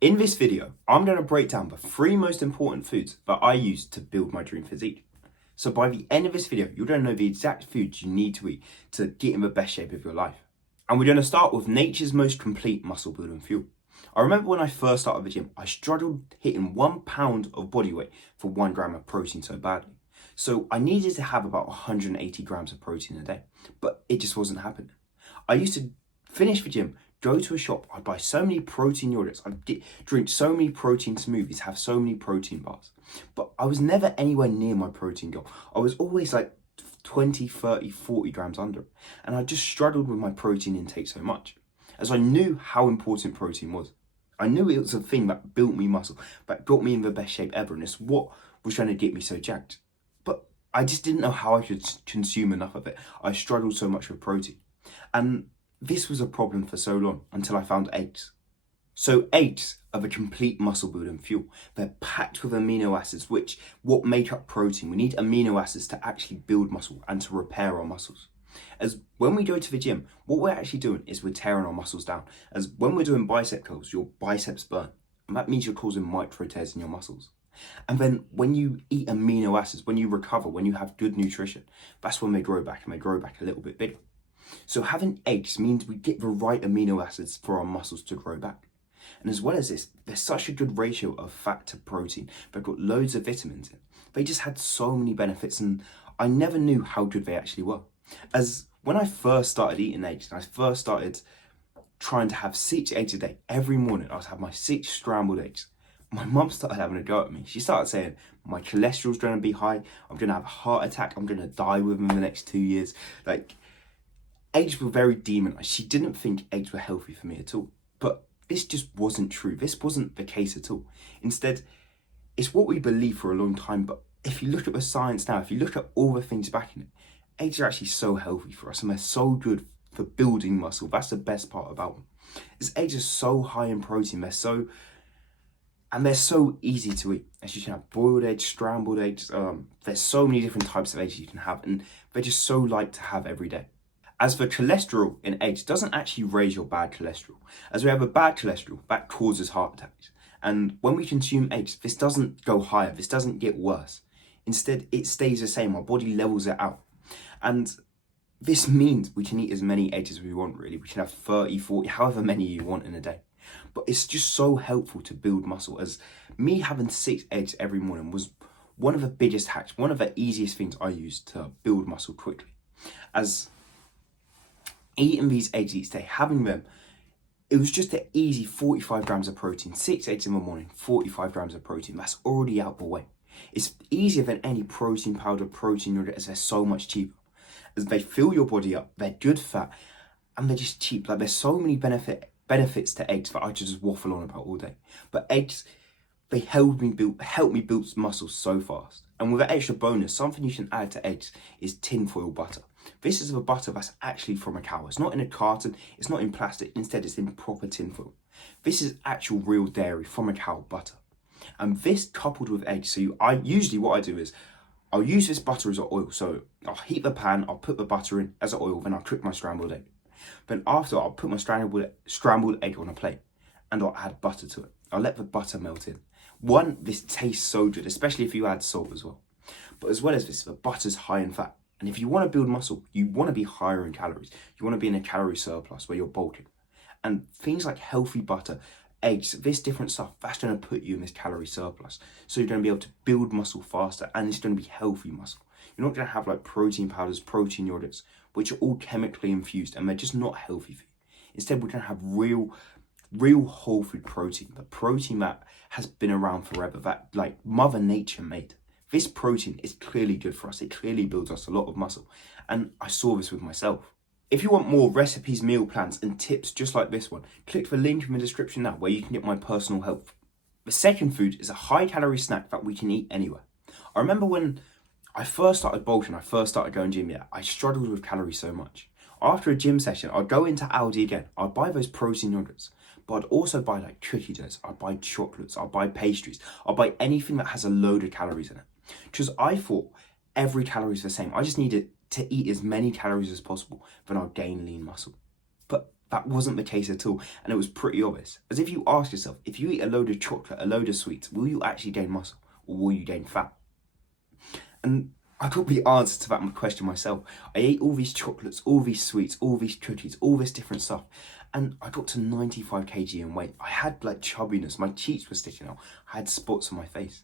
In this video, I'm going to break down the 3 most important foods that I use to build my dream physique. So by the end of this video, you're going to know the exact foods you need to eat to get in the best shape of your life. And we're going to start with nature's most complete muscle building fuel. I remember when I first started the gym, I struggled hitting 1 pound of body weight for 1 gram of protein so badly. So I needed to have about 180 grams of protein a day, but it just wasn't happening. I used to finish the gym, go to a shop, I'd buy so many protein yogurts, drink so many protein smoothies, have so many protein bars. But I was never anywhere near my protein goal. I was always like 20, 30, 40 grams under. And I just struggled with my protein intake so much, as I knew how important protein was. I knew it was a thing that built me muscle, that got me in the best shape ever, and it's what was trying to get me so jacked. But I just didn't know how I could consume enough of it. I struggled so much with protein. And this was a problem for so long until I found eggs. So eggs are the complete muscle building fuel. They're packed with amino acids, which what make up protein. We need amino acids to actually build muscle and to repair our muscles. As when we go to the gym, what we're actually doing is we're tearing our muscles down. As when we're doing bicep curls, your biceps burn. And that means you're causing micro tears in your muscles. And then when you eat amino acids, when you recover, when you have good nutrition, that's when they grow back, and they grow back a little bit bigger. So having eggs means we get the right amino acids for our muscles to grow back. And as well as this, there's such a good ratio of fat to protein. They've got loads of vitamins in. They just had so many benefits, and I never knew how good they actually were. As when I first started eating eggs, and I first started trying to have 6 eggs a day, every morning I was having my 6 scrambled eggs. My mum started having a go at me. She started saying, my cholesterol's going to be high, I'm going to have a heart attack, I'm going to die within the next 2 years. Eggs were very demonized. She didn't think eggs were healthy for me at all. But this just wasn't true. This wasn't the case at all. Instead, it's what we believe for a long time. But if you look at the science now, if you look at all the things backing it, eggs are actually so healthy for us, and they're so good for building muscle. That's the best part about them. Is eggs are so high in protein. They're so easy to eat. As you can have boiled eggs, scrambled eggs. There's so many different types of eggs you can have, and they're just so light to have every day. As for cholesterol in eggs, doesn't actually raise your bad cholesterol. As we have a bad cholesterol, that causes heart attacks. And when we consume eggs, this doesn't go higher, this doesn't get worse. Instead, it stays the same, our body levels it out. And this means we can eat as many eggs as we want, really. We can have 30, 40, however many you want in a day. But it's just so helpful to build muscle, as me having 6 eggs every morning was one of the biggest hacks, one of the easiest things I used to build muscle quickly. As eating these eggs each day, having them, it was just an easy 45 grams of protein. 6 eggs in the morning, 45 grams of protein. That's already out the way. It's easier than any protein powder, protein yogurt, as they're so much cheaper. As they fill your body up, they're good fat, and they're just cheap. There's so many benefits to eggs that I could just waffle on about all day. But eggs, they help me build muscles so fast. And with an extra bonus, something you can add to eggs is tinfoil butter. This is the butter that's actually from a cow. It's not in a carton, it's not in plastic, instead it's in proper tinfoil. This is actual real dairy from a cow butter. And this coupled with eggs, usually what I do is, I'll use this butter as oil. So I'll heat the pan, I'll put the butter in as oil, then I'll cook my scrambled egg. Then after, I'll put my scrambled egg on a plate, and I'll add butter to it. I'll let the butter melt in. This tastes so good, especially if you add salt as well. But as well as this, the butter's high in fat. And if you want to build muscle, you want to be higher in calories. You want to be in a calorie surplus where you're bulking. And things like healthy butter, eggs, this different stuff, that's going to put you in this calorie surplus. So you're going to be able to build muscle faster, and it's going to be healthy muscle. You're not going to have like protein powders, protein yogurts, which are all chemically infused, and they're just not healthy for you. Instead, we're going to have real whole food protein, the protein that has been around forever, that like Mother Nature made. This protein is clearly good for us. It clearly builds us a lot of muscle. And I saw this with myself. If you want more recipes, meal plans, and tips just like this one, click the link in the description now where you can get my personal help. The second food is a high calorie snack that we can eat anywhere. I remember when I first started bulking, I first started going gym, I struggled with calories so much. After a gym session, I'd go into Aldi again. I'd buy those protein yogurts, but I'd also buy like cookie doughs. I'd buy chocolates. I'd buy pastries. I'd buy anything that has a load of calories in it. Because I thought every calorie is the same. I just needed to eat as many calories as possible, then I'll gain lean muscle. But That wasn't the case at all, and it was pretty obvious. As if you ask yourself, if you eat a load of chocolate, a load of sweets, will you actually gain muscle or will you gain fat? And I got the answer to that question myself. I ate all these chocolates, all these sweets, all these cookies, all this different stuff, and I got to 95 kg in weight. I had like chubbiness, my cheeks were sticking out, I had spots on my face.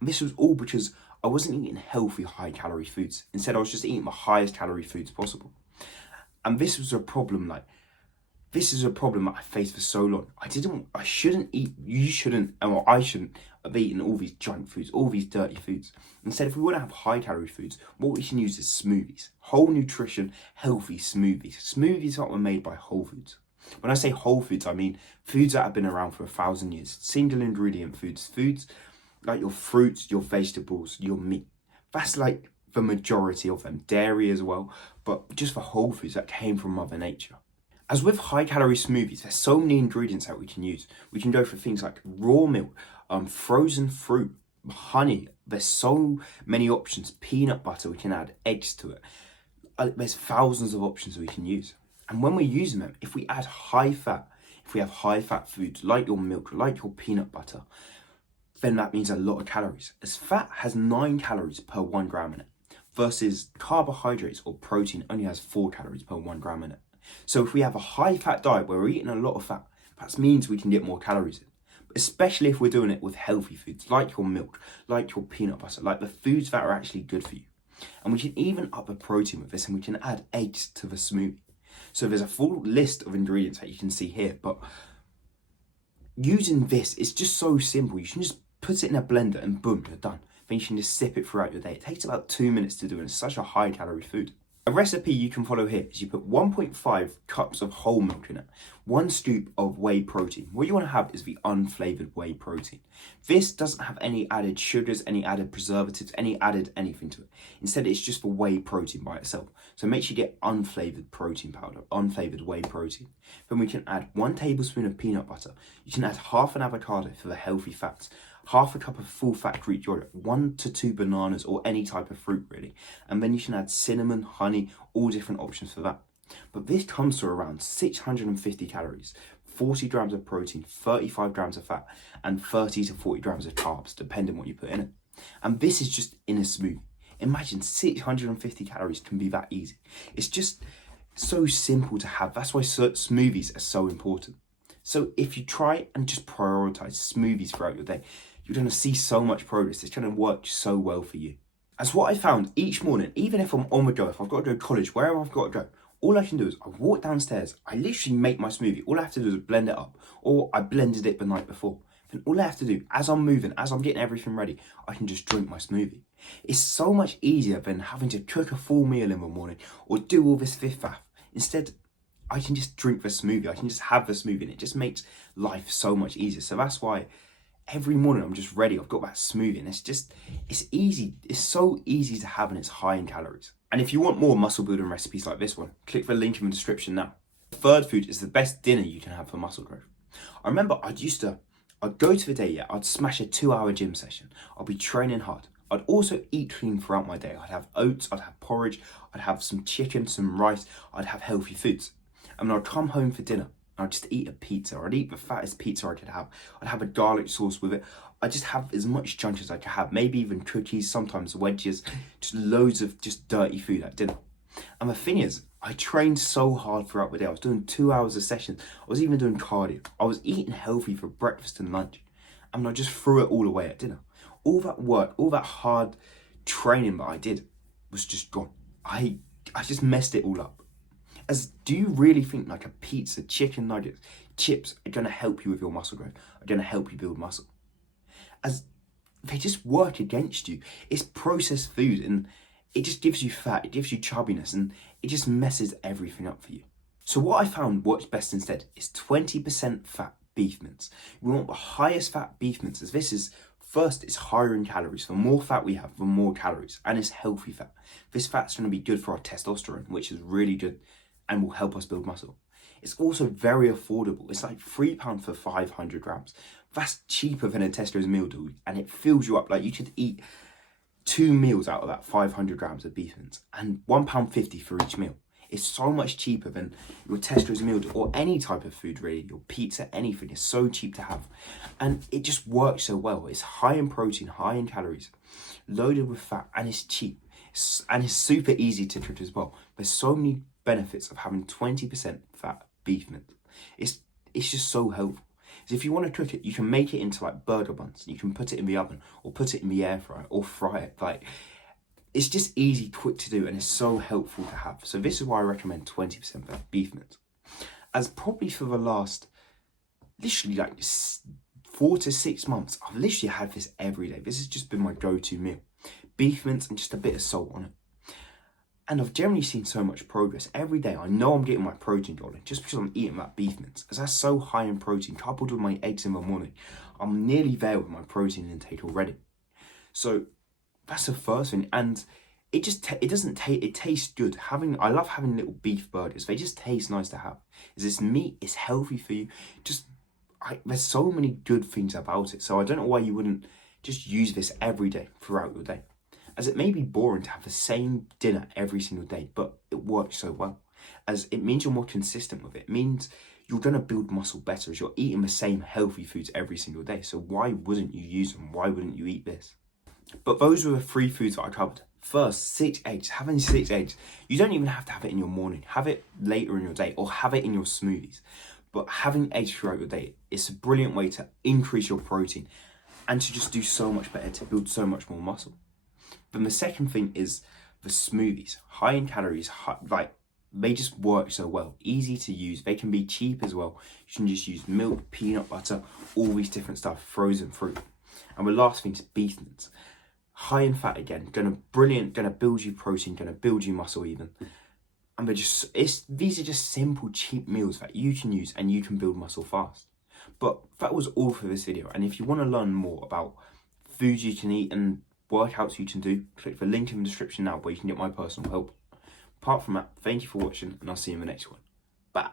And this was all because I wasn't eating healthy, high calorie foods. Instead, I was just eating the highest calorie foods possible. And this is a problem that I faced for so long. I shouldn't eat, you shouldn't, or I shouldn't have eaten all these junk foods, all these dirty foods. Instead, if we want to have high calorie foods, what we can use is smoothies. Whole nutrition, healthy smoothies. Smoothies that were made by whole foods. When I say whole foods, I mean foods that have been around for 1,000 years. Single ingredient foods. Foods like your fruits, your vegetables, your meat. That's like the majority of them. Dairy as well, but just the whole foods that came from Mother Nature. As with high calorie smoothies, there's so many ingredients that we can use. We can go for things like raw milk, frozen fruit, honey. There's so many options. Peanut butter, we can add eggs to it. There's thousands of options we can use. And when we're using them, if we add high fat, if we have high fat foods like your milk, like your peanut butter, then that means a lot of calories. As fat has 9 calories per 1 gram in it, versus carbohydrates or protein only has 4 calories per 1 gram in it. So if we have a high fat diet where we're eating a lot of fat, that means we can get more calories in. Especially if we're doing it with healthy foods like your milk, like your peanut butter, like the foods that are actually good for you. And we can even up the protein with this, and we can add eggs to the smoothie. So there's a full list of ingredients that you can see here, but using this is just so simple. You can just put it in a blender and boom, you're done. Then you can just sip it throughout your day. It takes about 2 minutes to do, and it's such a high calorie food. A recipe you can follow here is you put 1.5 cups of whole milk in it, 1 scoop of whey protein. What you want to have is the unflavoured whey protein. This doesn't have any added sugars, any added preservatives, any added anything to it. Instead, it's just the whey protein by itself. So make sure you get unflavoured protein powder, unflavoured whey protein. Then we can add 1 tablespoon of peanut butter. You can add half an avocado for the healthy fats, half a cup of full fat Greek yogurt, 1 to 2 bananas or any type of fruit really. And then you can add cinnamon, honey, all different options for that. But this comes to around 650 calories, 40 grams of protein, 35 grams of fat, and 30 to 40 grams of carbs, depending what you put in it. And this is just in a smoothie. Imagine 650 calories can be that easy. It's just so simple to have. That's why smoothies are so important. So if you try and just prioritize smoothies throughout your day, you're going to see so much progress. It's going to work so well for you. As what I found each morning, even if I'm on the go, if I've got to go to college, wherever I've got to go, all I can do is I walk downstairs, I literally make my smoothie. All I have to do is blend it up, or I blended it the night before. Then all I have to do, as I'm moving, as I'm getting everything ready, I can just drink my smoothie. It's so much easier than having to cook a full meal in the morning or do all this fifth faff. Instead, I can just drink the smoothie. I can just have the smoothie, and it just makes life so much easier. So that's why every morning I'm just ready. I've got that smoothie, and it's easy. It's so easy to have, and it's high in calories. And if you want more muscle building recipes like this one, click the link in the description now. The third food is the best dinner you can have for muscle growth. I remember I'd go to the day, I'd smash a 2-hour gym session. I'd be training hard. I'd also eat clean throughout my day. I'd have oats, I'd have porridge, I'd have some chicken, some rice, I'd have healthy foods. And then I'd come home for dinner, and I'd just eat a pizza. I'd eat the fattest pizza I could have. I'd have a garlic sauce with it. I'd just have as much junk as I could have, maybe even cookies, sometimes wedges, just loads of just dirty food at dinner. And the thing is, I trained so hard throughout the day. I was doing 2 hours a session. I was even doing cardio. I was eating healthy for breakfast and lunch. And I just threw it all away at dinner. All that work, all that hard training that I did was just gone. I just messed it all up. As do you really think like a pizza, chicken nuggets, chips are going to help you with your muscle growth, are going to help you build muscle? As they just work against you. It's processed food, and it just gives you fat, it gives you chubbiness, and it just messes everything up for you. So what I found works best instead is 20% fat beef mince. We want the highest fat beef mince, as this is, first, it's higher in calories. The more fat we have, the more calories, and it's healthy fat. This fat's going to be good for our testosterone, which is really good and will help us build muscle. It's also very affordable. It's like £3 for 500 grams. That's cheaper than a Tesco's meal deal, and it fills you up. Like you could eat 2 meals out of that 500 grams of beef mince, and £1.50 for each meal. It's so much cheaper than your Tesco's meals or any type of food really. Your pizza, anything is so cheap to have. And it just works so well. It's high in protein, high in calories, loaded with fat, and it's cheap. And it's super easy to cook as well. There's so many benefits of having 20% fat beef mince. It's just so helpful. So if you want to cook it, you can make it into like burger buns. You can put it in the oven or put it in the air fryer or fry it. Like, it's just easy, quick to do, and it's so helpful to have. So this is why I recommend 20% fat beef mince. As probably for the last, literally like 4 to 6 months, I've literally had this every day. This has just been my go-to meal. Beef mince and just a bit of salt on it. And I've generally seen so much progress every day. I know I'm getting my protein going just because I'm eating that beef mince, as that's so high in protein, coupled with my eggs in the morning. I'm nearly there with my protein intake already. So that's the first thing, and it tastes good. I love having little beef burgers. They just taste nice to have. This meat is healthy for you. There's so many good things about it. So I don't know why you wouldn't just use this every day throughout your day. As it may be boring to have the same dinner every single day, but it works so well. As it means you're more consistent with it. It means you're going to build muscle better as you're eating the same healthy foods every single day. So why wouldn't you use them? Why wouldn't you eat this? But those were the 3 foods that I covered. First, 6 eggs. Having 6 eggs, you don't even have to have it in your morning. Have it later in your day or have it in your smoothies. But having eggs throughout your day is a brilliant way to increase your protein and to just do so much better, to build so much more muscle. Then the second thing is the smoothies. High in calories, they just work so well. Easy to use. They can be cheap as well. You can just use milk, peanut butter, all these different stuff, frozen fruit. And the last thing is beef mince. High in fat again, gonna build you protein, gonna build you muscle even. And these are just simple, cheap meals that you can use and you can build muscle fast. But that was all for this video. And if you want to learn more about foods you can eat and workouts you can do, click the link in the description now where you can get my personal help. Apart from that, thank you for watching and I'll see you in the next one. Bye.